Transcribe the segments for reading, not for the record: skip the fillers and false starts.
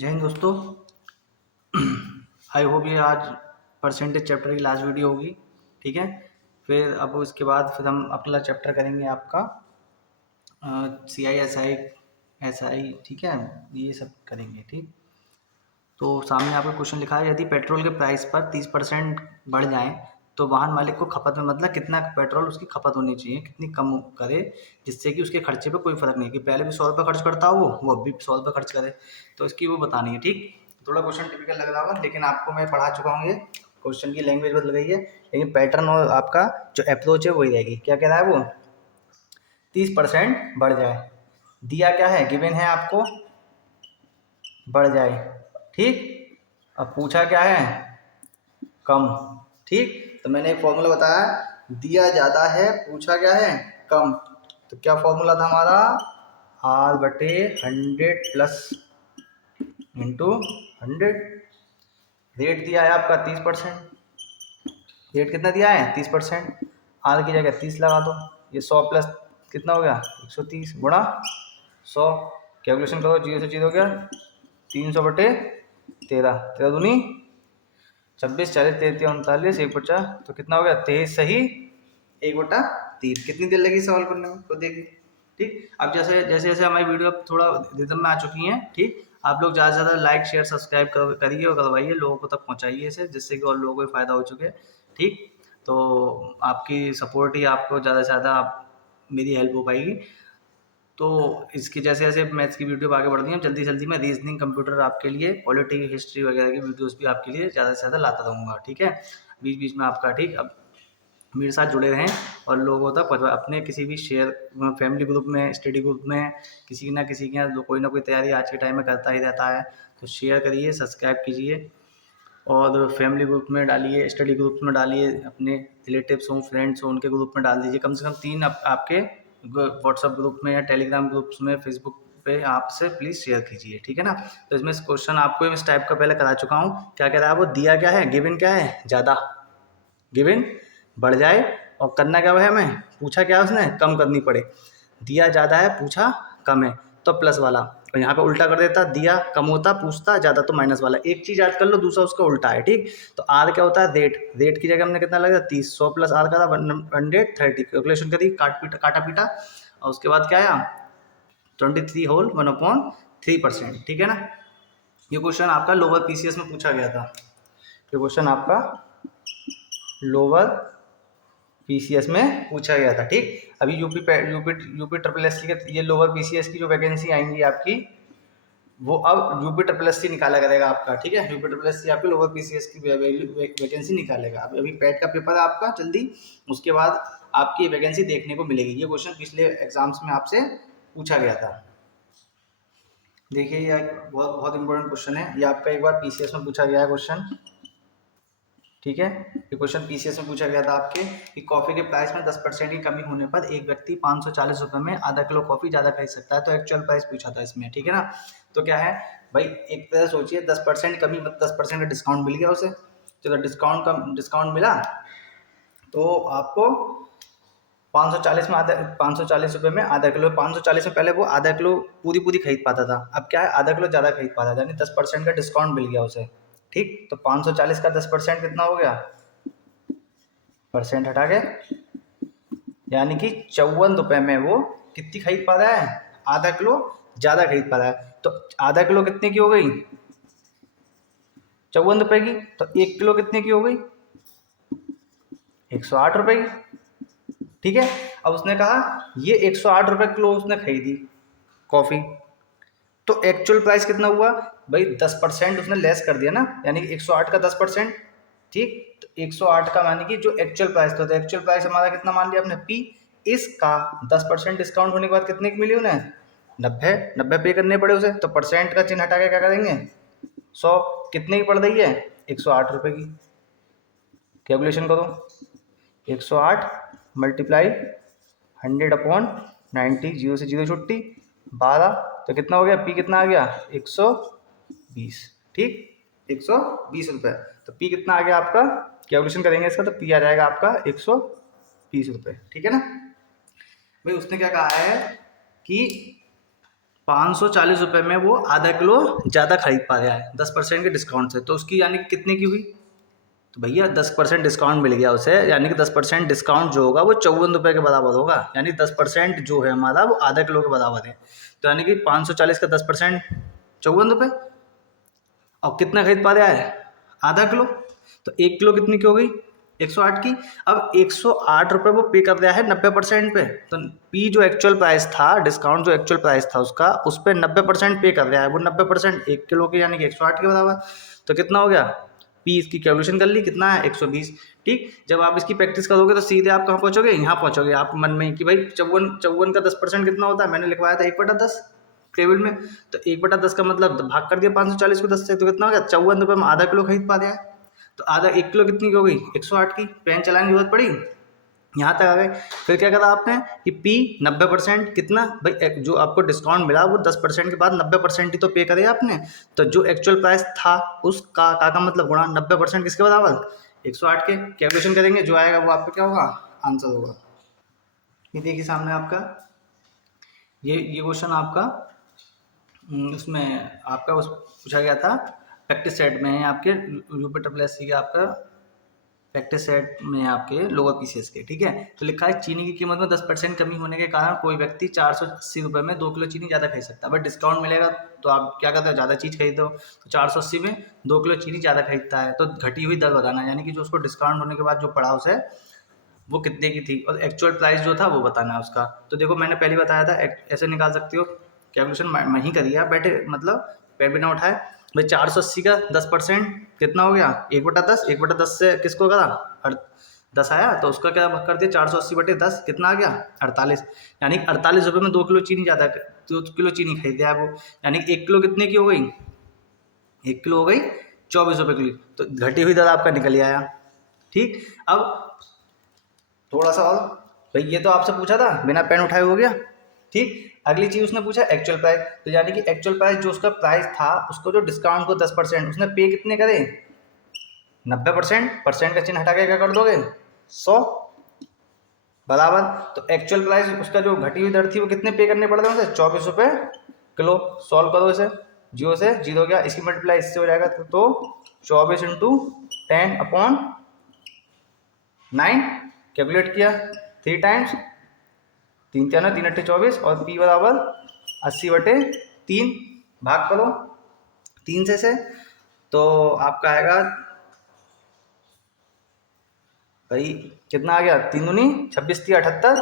जय हिंद दोस्तों। I hope ये आज परसेंटेज चैप्टर की लास्ट वीडियो होगी। ठीक है, फिर अब उसके बाद फिर हम अगला चैप्टर करेंगे आपका CI SI। ठीक है, ये सब करेंगे। ठीक, तो सामने आपको क्वेश्चन लिखा है, यदि पेट्रोल के प्राइस पर 30% बढ़ जाए तो वाहन मालिक को खपत में मतलब कितना पेट्रोल उसकी खपत होनी चाहिए, कितनी कम करे, जिससे कि उसके खर्चे पे कोई फर्क नहीं, कि पहले भी 100 रुपये खर्च करता हो वो अब भी 100 रुपये खर्च करे, तो इसकी वो बतानी है। ठीक, थोड़ा क्वेश्चन टिपिकल लग रहा होगा, लेकिन आपको मैं पढ़ा चुका हूँ। ये क्वेश्चन की लैंग्वेज बदल गई है, लेकिन पैटर्न और आपका जो अप्रोच है वही रहेगी। क्या कह रहा है वो, 30% बढ़ जाए, दिया क्या है, गिवन है आपको, बढ़ जाए। ठीक, अब पूछा क्या है, कम। ठीक, तो मैंने एक फॉर्मूला बताया, दिया ज़्यादा है, पूछा क्या है, कम। तो क्या फॉर्मूला था हमारा, R/100 प्लस इंटू 100। रेट दिया है आपका 30%, रेट कितना दिया है 30%, आर की जगह 30 लगा दो, ये 100 प्लस कितना हो गया 130 गुणा 100, कैलकुलेशन करो, 0 से 0 हो गया 300/13, 13 दूनी 26, 40, 33, 39, 1/50, तो कितना हो गया 23 सही 1/3। कितनी देर लगी सवाल करने में, तो देखिए। ठीक, अब जैसे जैसे जैसे हमारी वीडियो थोड़ा रिदम में आ चुकी हैं, ठीक, आप लोग ज़्यादा से ज़्यादा लाइक शेयर सब्सक्राइब करिए और करवाइए, लोगों को तक पहुँचाइए इसे, जिससे कि और लोगों को फ़ायदा हो चुके। ठीक, तो आपकी सपोर्ट ही आपको ज़्यादा से ज़्यादा मेरी हेल्प हो पाएगी। तो इसकी जैसे जैसे मैथ्स की वीडियो आगे बढ़ती हैं, जल्दी जल्दी मैं रीजनिंग कंप्यूटर आपके लिए, पॉलिटी हिस्ट्री वगैरह की वीडियोस भी आपके लिए ज़्यादा से ज़्यादा लाता रहूँगा। ठीक है, बीच बीच में आपका, ठीक, अब मेरे साथ जुड़े रहें और लोगों तक अपने किसी भी शेयर फैमिली ग्रुप में, स्टडी ग्रुप में, किसी ना किसी के यहाँ कोई ना कोई तैयारी आज के टाइम में करता ही रहता है, तो शेयर करिए, सब्सक्राइब कीजिए और फैमिली ग्रुप में डालिए, स्टडी ग्रुप में डालिए, अपने रिलेटिव्स हों, फ्रेंड्स हों, उनके ग्रुप में डाल दीजिए। कम से कम 3 आपके व्हाट्सएप ग्रुप में या टेलीग्राम ग्रुप्स में, फेसबुक पे आपसे प्लीज़ शेयर कीजिए। ठीक है ना, तो इसमें क्वेश्चन आपको इस टाइप का पहले करा चुका हूँ। क्या कह रहा है वो, दिया क्या है, गिवन क्या है, ज़्यादा, गिवन बढ़ जाए, और करना क्या है हमें, पूछा क्या है उसने, कम करनी पड़े। दिया ज़्यादा है, पूछा कम है, तो प्लस वाला, और यहाँ पे उल्टा कर देता, दिया कम होता, पूछता ज़्यादा, तो माइनस वाला। एक चीज़ याद कर लो, दूसरा उसका उल्टा है। ठीक, तो आर क्या होता है, रेट, रेट की जगह हमने कितना लगा 30, 100 प्लस आर का 130, कैलकुलेशन करी, काटा पीटा, और उसके बाद क्या आया 23 होल 1/3%। ठीक है ना, ये क्वेश्चन आपका लोअर PCS में पूछा गया था, ये क्वेश्चन आपका लोअर PCS में पूछा गया था। ठीक, अभी यूपी ट्रिपल एस सी के ये लोअर PCS की जो वैकेंसी आएंगी आपकी, वो अब यूपी ट्रिपल एस सी निकाला करेगा आपका। ठीक है, यूपी ट्रिपल एस सी आपके लोअर PCS की वैकेंसी निकालेगा। अभी पैट का पेपर है आपका जल्दी, उसके बाद आपकी वैकेंसी देखने को मिलेगी। ये क्वेश्चन पिछले एग्जाम्स में आपसे पूछा गया था। देखिए, ये बहुत बहुत इंपॉर्टेंट क्वेश्चन है, ये आपका एक बार PCS में पूछा गया है क्वेश्चन। ठीक है, ये क्वेश्चन PCS में पूछा गया था आपके, कि कॉफ़ी के प्राइस में 10% की कमी होने पर एक व्यक्ति 540 रुपये में आधा किलो कॉफ़ी ज़्यादा खरीद सकता है, तो एक्चुअल प्राइस पूछा था इसमें। ठीक है ना, तो क्या है भाई, एक तरह सोचिए 10% कमी, 10% का डिस्काउंट मिल गया उसे, तो डिस्काउंट मिला तो आपको 540 में आधा, 540 रुपये में आधा किलो, 540 में पहले वो आधा किलो पूरी खरीद पाता था, अब क्या है आधा किलो ज़्यादा खरीद पाता था, यानी 10% का डिस्काउंट मिल गया उसे। ठीक, तो 540 का 10% कितना हो गया, परसेंट हटा के, यानी कि 54 रुपये में वो कितनी खरीद पा रहा है, आधा किलो ज़्यादा खरीद पा रहा है। तो आधा किलो कितने की हो गई, 54 रुपये की, तो 1 किलो कितने की हो गई, 108 रुपये की। ठीक है, अब उसने कहा ये 108 रुपये किलो उसने खरीदी कॉफ़ी, तो एक्चुअल प्राइस कितना हुआ भाई, 10% उसने लेस कर दिया ना, यानी कि 108 का 10%। ठीक, तो 108 का मानी कि जो एक्चुअल प्राइस था, तो एक्चुअल प्राइस हमारा कितना मान लिया आपने P, इसका 10% डिस्काउंट होने के बाद कितने की मिली उन्हें, 90 पे करने पड़े उसे, तो परसेंट का चिन्ह हटा के क्या करेंगे 100, कितने की पड़ रही है 108 रुपये की। कैलकुलेशन करो, 108 मल्टीप्लाई 100/90, 0 से 0 छुट्टी 12, तो कितना हो गया, P कितना आ गया 120। ठीक, 120 रुपये, तो P कितना आ गया आपका, कैलकुलेशन करेंगे इसका, तो P आ जाएगा आपका 120 रुपये। ठीक है ना भाई, उसने क्या कहा है कि 540 रुपये में वो आधा किलो ज़्यादा खरीद पा रहा है 10% के डिस्काउंट से, तो उसकी यानी कि कितने की हुई? तो भैया 10% डिस्काउंट मिल गया उसे, यानी कि 10% डिस्काउंट जो होगा वो 54 रुपये के बराबर होगा, यानी 10% जो है हमारा वो आधा किलो के बराबर है। तो यानी कि 540 का 10% 54 रुपये, और कितना खरीद पा रहा है? आधा किलो। तो 1 किलो कितनी की हो गई? 108 की। अब 108 रुपये वो पे कर रहा है 90% पे, तो पी जो एक्चुअल प्राइस था, डिस्काउंट जो एक्चुअल प्राइस था उसका, उस पर 90% पे कर रहा है वो, 90% 1 किलो के यानी कि 108 के बराबर। तो कितना हो गया? पी इसकी कैलकुलेशन कर ली, कितना है? 120। ठीक, जब आप इसकी प्रैक्टिस करोगे तो सीधे आप कहाँ पहुँचोगे? यहाँ पहुँचोगे आप मन में कि भाई 54 का 10% कितना होता है? मैंने लिखवाया था 1/10 टेबल में। तो 1/10 का मतलब भाग कर दिया 540 को 10 से, तो कितना हो गया? 54 रुपये में आधा किलो खरीद पा रहा है। तो आधा 1 किलो कितनी की हो गई? 108 की। पेन चलाने की जरूरत पड़ी? यहाँ तक आ गए। फिर क्या करा आपने कि पी 90% कितना भाई, जो आपको डिस्काउंट मिला वो 10% के बाद 90% ही तो पे करे आपने। तो जो एक्चुअल प्राइस था उसका का मतलब गुणा 90% किसके बराबर? 108 के। कैलकुलेशन करेंगे, जो आएगा वो आपका क्या होगा? आंसर होगा। ये देखिए सामने आपका ये क्वेश्चन आपका उसमें आपका उस पूछा गया था प्रैक्टिस सेट में है आपके यूपीटर प्लस सी का आपका प्रैक्टिस सेट में आपके लोअर पीसीएस के। ठीक है, तो लिखा है चीनी की कीमत में 10% कमी होने के कारण कोई व्यक्ति 480 रुपये में 2 किलो चीनी ज़्यादा खरीद सकता है। बट डिस्काउंट मिलेगा तो आप क्या करते हो? ज़्यादा चीज़ खरीदो। तो 480 में 2 किलो चीनी ज़्यादा खरीदता है, तो घटी हुई दर बताना, यानी कि जो उसको डिस्काउंट होने के बाद जो पड़ा उसे वो कितने की थी, और एक्चुअल प्राइस जो था वो बताना है उसका। तो देखो मैंने पहले बताया था ऐसे निकाल सकते हो। कैलकुलेशन मैं ही करिए आप बैठे, मतलब पैर भी ना उठाए। भाई 480 का 10% कितना हो गया? 1/10। 1/10 से किसको करा? 10 आया, तो उसका क्या कर दिया? 480/10 कितना आ गया? 48। यानी 48 रुपये में 2 किलो चीनी ज़्यादा, 2 किलो चीनी खरीदा है वो, यानी 1 किलो कितने की हो गई? 1 किलो हो गई 24 रुपये किलो। तो घटी हुई दर आपका निकल ही आया। ठीक, अब थोड़ा सा और, भाई ये तो आपसे पूछा था बिना पेन उठाए हो गया। ठीक, अगली चीज उसने पूछा एक्चुअल प्राइस, तो यानी कि एक्चुअल प्राइस जो उसका प्राइस था उसको जो डिस्काउंट को 10% उसने पे कितने करे? 90%। परसेंट का चिन्ह हटा के क्या कर दोगे? 100 बराबर। तो एक्चुअल प्राइस उसका जो घटी हुई दर थी वो कितने पे करने पड़ रहे हैं उसे? 24 रुपये किलो। सॉल्व करो इसे, 0 से 0 गया, इसकी मल्टीप्लाई इससे हो जाएगा, तो 24 इंटू 10/9 कैलकुलेट किया 3 टाइम्स, 3×3=24 और पी बराबर 80/3। भाग करो 3 से तो आपका आएगा भाई कितना आ गया? 3×2 = 26, 3×8 = 78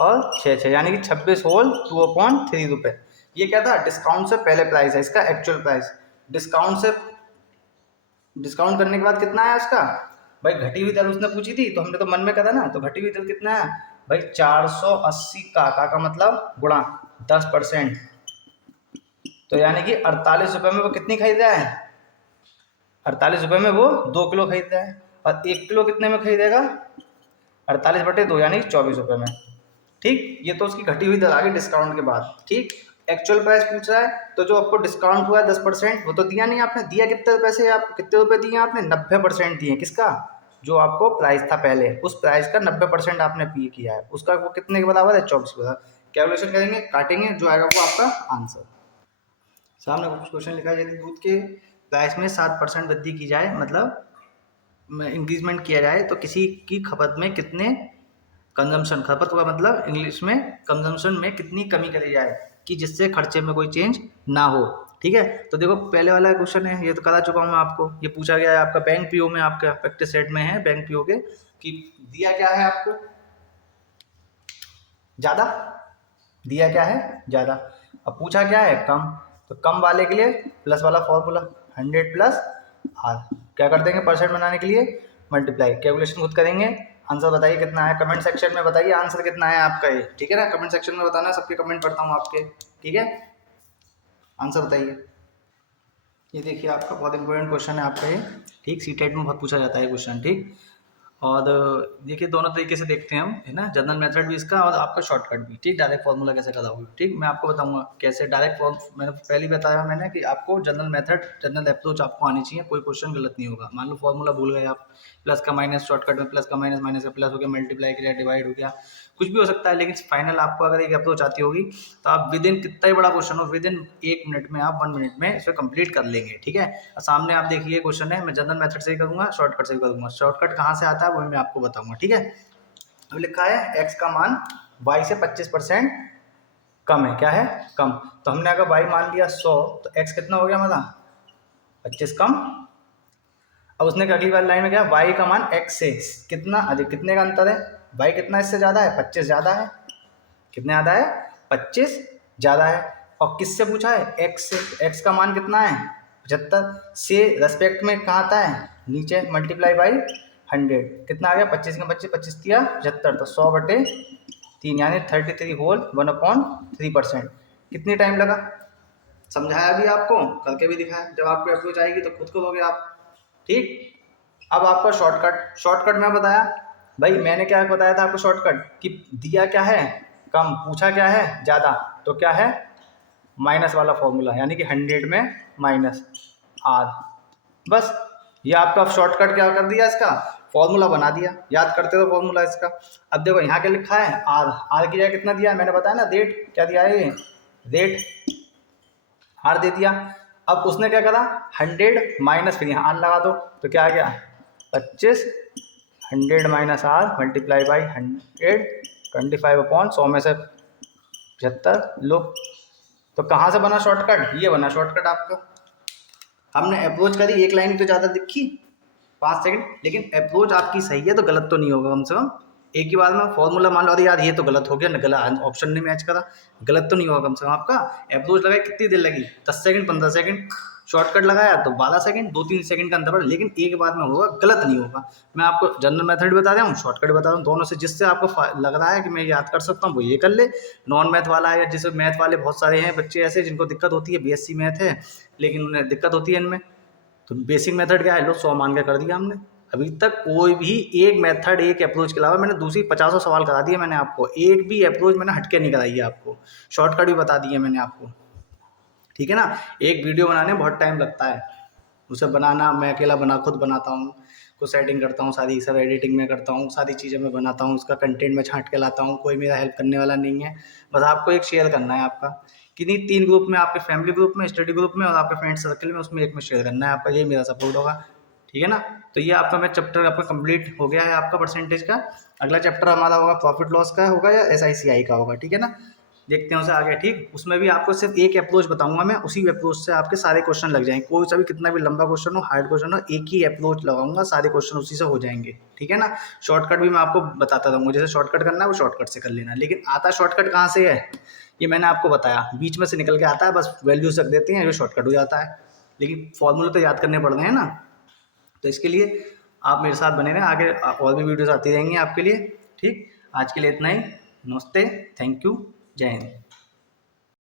और 6 यानी कि 26 होल 2/3 रुपये। ये क्या था? डिस्काउंट से पहले प्राइस है इसका, एक्चुअल प्राइस। डिस्काउंट करने के बाद कितना आया इसका? भाई घटी हुई दर उसने पूछी थी तो हमने तो मन में करा ना, तो घटी हुई दर कितना है भाई? 480 का मतलब गुणा 10%, तो यानी कि 48 रुपये में वो कितनी खरीद रहा है? 48 रुपये में वो 2 किलो खरीद रहा है, और 1 किलो कितने में खरीदेगा? 48/2 यानी 24 रुपये में। ठीक, ये तो उसकी घटी हुई दर आ गई डिस्काउंट के बाद। ठीक, एक्चुअल प्राइस पूछ रहा है, तो जो आपको डिस्काउंट हुआ है 10% वो तो दिया नहीं आपने। दिया कितने रुपए से? आप कितने रुपए दिए आपने? 90% दिए। किसका? जो आपको प्राइस था पहले उस प्राइस का 90% आपने पे किया है, उसका वो कितने के बराबर है? 24 के बराबर। कैलकुलेशन करेंगे, काटेंगे, जो आएगा वो आपका आंसर। सामने कुछ क्वेश्चन लिखा है, यदि दूध के प्राइस में 7% वृद्धि की जाए, मतलब इंक्रीजमेंट किया जाए, तो किसी की खपत में कितने कंजम्पशन, खपत का मतलब इंग्लिश में कंजम्पशन में कितनी कमी करी जाए कि जिससे खर्चे में कोई चेंज ना हो। ठीक है, तो देखो पहले वाला क्वेश्चन है, ये तो करा चुका हूँ मैं आपको। ये पूछा गया है आपका बैंक पीओ में, आपका प्रैक्टिस सेट में है बैंक पीओ के, कि दिया क्या है आपको? ज़्यादा दिया क्या है? ज़्यादा। अब पूछा क्या है? कम। तो कम वाले के लिए प्लस वाला फॉर्मूला 100 + R, क्या कर देंगे परसेंट बनाने के लिए? मल्टीप्लाई। कैलकुलेशन खुद करेंगे। आंसर बताइए कितना है, कमेंट सेक्शन में बताइए आंसर कितना है आपका ये। ठीक है ना, कमेंट सेक्शन में बताना, सबके कमेंट पढ़ता हूँ आपके। ठीक है, आंसर बताइए। ये देखिए आपका बहुत इंपॉर्टेंट क्वेश्चन है आपका ये। ठीक, सीटेट में बहुत पूछा जाता है क्वेश्चन। ठीक, और देखिए दोनों तरीके से देखते हैं हम, है ना, जनरल मेथड भी इसका और आपका शॉर्टकट भी। ठीक, डायरेक्ट फार्मूला कैसे कराओगे? ठीक, मैं आपको बताऊंगा कैसे डायरेक्ट मैंने पहले ही बताया मैंने कि आपको जनरल मेथड, जनरल अप्रोच आपको आनी चाहिए, कोई क्वेश्चन गलत नहीं होगा। मान लो फार्मूला भूल गए आप, प्लस का माइनस, शॉर्टकट में प्लस का माइनस, माइनस का प्लस हो गया, मल्टीप्लाई किया, डिवाइड हो गया, कुछ भी हो सकता है, लेकिन फाइनल आपको अगर एक अप्रोच आती होगी तो आप विद इन कितना ही बड़ा क्वेश्चन हो, विद इन 1 मिनट में आप 1 मिनट में इसे कंप्लीट कर लेंगे। ठीक है, सामने आप देखिए क्वेश्चन है, मैं जनरल मेथड से ही करूँगा, शॉर्टकट से भी करूँगा। शॉर्टकट कहाँ से आता है वो मैं आपको बताऊँगा। ठीक है, अब लिखा है x का मान y से 25% कम है। क्या है? कम। तो हमने अगर y मान लिया 100 तो x कितना हो गया हमारा? 25 कम। अब उसने अगली वाली लाइन में क्या, y का मान x से कितना अधिक, कितने का अंतर है? y कितना इससे ज़्यादा है? 25 ज़्यादा है। कितने ज़्यादा है? 25 ज़्यादा है। और किससे पूछा है? x से। x का मान कितना है? 75 से रेस्पेक्ट में कहाँ आता है? नीचे, मल्टीप्लाई बाई 100। कितना आ गया? 25 का 25, 25 दिया 75, तो 100/3 यानी 33 होल 1/3%। कितनी टाइम लगा? समझाया भी आपको, करके भी दिखाया। जब आपको अप्रोच आएगी तो खुद करोगे आप। ठीक, अब आपका शॉर्टकट मैं बताया भाई, मैंने क्या बताया था आपको शॉर्टकट कि दिया क्या है? कम, पूछा क्या है? ज़्यादा, तो क्या है? माइनस वाला फॉर्मूला, यानी कि 100 में माइनस आर। बस ये आपका शॉर्टकट क्या कर दिया, इसका फॉर्मूला बना दिया। याद करते हो फॉर्मूला इसका। अब देखो यहाँ क्या लिखा है, आर की जगह कितना दिया है? मैंने बताया ना, रेट। क्या दिया है ये? रेट। आर दे दिया। अब उसने क्या करा? 100 माइनस, फिर यहाँ आर लगा दो, तो क्या आ गया? 25। 100 माइनस आर मल्टीप्लाई बाई 100, 25/100 में से 75 लो। तो कहाँ से बना शॉर्टकट? ये बना शॉर्टकट आपका। हमने अप्रोच करी, एक लाइन तो ज़्यादा दिखी 5 सेकंड, लेकिन अप्रोच आपकी सही है तो गलत तो नहीं होगा कम से कम। एक ही बार में फॉर्मूला मान लो, अरे यार ये तो गलत हो गया ना, गलत ऑप्शन नहीं मैच करा, गलत तो नहीं होगा कम से कम आपका। अप्रोच लगाए कितनी देर लगी? 10 सेकंड, 15 सेकंड। शॉर्टकट लगाया तो 12 सेकंड, 2-3 सेकंड का अंतर पड़ा, लेकिन एक बार में होगा, गलत नहीं होगा। मैं आपको जनरल मेथड बता रहा हूँ, शॉर्टकट बता रहा हूँ, दोनों से जिससे आपको लग रहा है कि मैं याद कर सकता हूँ वो ये कर ले। नॉन मैथ वाला है, जैसे मैथ वाले बहुत सारे हैं बच्चे ऐसे जिनको दिक्कत होती है, BSc मैथ है लेकिन उन्हें दिक्कत होती है इनमें, तो बेसिक मेथड क्या है, लो 100 मान के कर दिया हमने। अभी तक कोई भी एक मेथड, एक अप्रोच के अलावा मैंने दूसरी 50 सवाल करा दिए मैंने आपको, एक भी अप्रोच मैंने हटके नहीं कराई है आपको। शॉर्टकट भी बता दिए मैंने आपको। ठीक है ना, एक वीडियो बनाने में बहुत टाइम लगता है, उसे बनाना मैं अकेला खुद बनाता हूँ, खुद सेटिंग करता हूँ, सारी सब एडिटिंग में करता हूँ, सारी चीज़ें मैं बनाता हूँ, उसका कंटेंट मैं छांट के लाता हूँ, कोई मेरा हेल्प करने वाला नहीं है। बस आपको एक शेयर करना है आपका, किन्हीं 3 ग्रुप में, आपके फैमिली ग्रुप में, स्टडी ग्रुप में और आपके फ्रेंड सर्कल में, उसमें एक में शेयर करना है आपका, यही मेरा सपोर्ट होगा। ठीक है ना, तो ये आपका मैं चैप्टर आपका कंप्लीट हो गया है आपका परसेंटेज का। अगला चैप्टर हमारा होगा प्रॉफिट लॉस का होगा या SICI का होगा। ठीक है ना, देखते हैं उसे आगे। ठीक, उसमें भी आपको सिर्फ एक अप्रोच बताऊंगा मैं, उसी अप्रोच से आपके सारे क्वेश्चन लग जाएंगे। कोई सा भी कितना भी लंबा क्वेश्चन हो, हार्ड क्वेश्चन हो, एक ही अप्रोच लगाऊंगा, सारे क्वेश्चन उसी से हो जाएंगे। ठीक है ना, शॉर्टकट भी मैं आपको बताता रहूँगा, जैसे शॉर्टकट करना है वो शॉर्टकट से कर लेना, लेकिन आता शॉर्टकट कहाँ से है ये मैंने आपको बताया, बीच में से निकल के आता है, बस वैल्यूज रख देते हैं, जो शॉर्टकट हो जाता है, लेकिन फॉर्मूले तो याद करने पड़ते हैं ना। तो इसके लिए आप मेरे साथ बने रहें, आगे और भी वीडियोस आती रहेंगी आपके लिए। ठीक, आज के लिए इतना ही। नमस्ते, थैंक यू, जय हिंद।